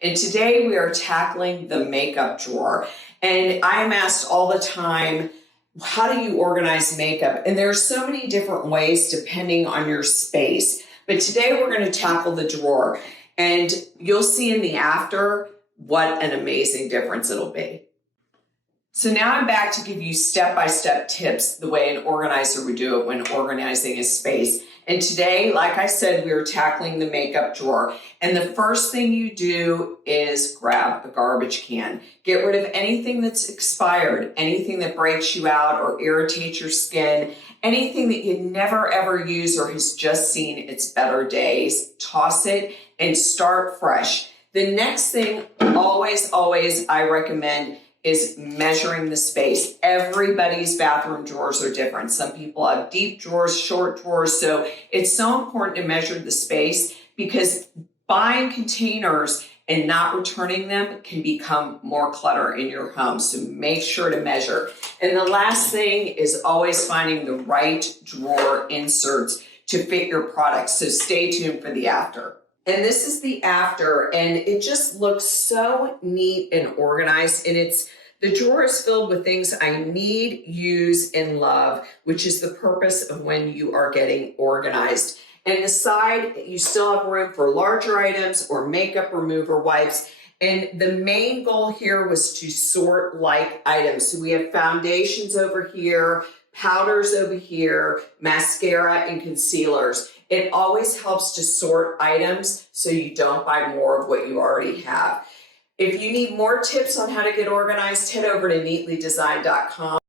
And today we are tackling the makeup drawer. And I am asked all the time, how do you organize makeup? And there are so many different ways depending on your space. But today we're going to tackle the drawer. And you'll see in the after what an amazing difference it'll be. So now I'm back to give you step-by-step tips the way an organizer would do it when organizing a space. And today, like I said, we are tackling the makeup drawer. And the first thing you do is grab a garbage can. Get rid of anything that's expired, anything that breaks you out or irritates your skin, anything that you never ever use or has just seen its better days. Toss it and start fresh. The next thing, always I recommend is measuring the space. Everybody's bathroom drawers are different. Some people have deep drawers, short drawers. So it's so important to measure the space because buying containers and not returning them can become more clutter in your home. So make sure to measure. And the last thing is always finding the right drawer inserts to fit your products. So stay tuned for the after. And this is the after, and it just looks so neat and organized. And the drawer is filled with things I need, use, and love, which is the purpose of when you are getting organized. And the side, you still have room for larger items or makeup remover wipes. And the main goal here was to sort like items. So we have foundations over here, powders over here, mascara and concealers. It always helps to sort items so you don't buy more of what you already have. If you need more tips on how to get organized, head over to neatlydesign.com.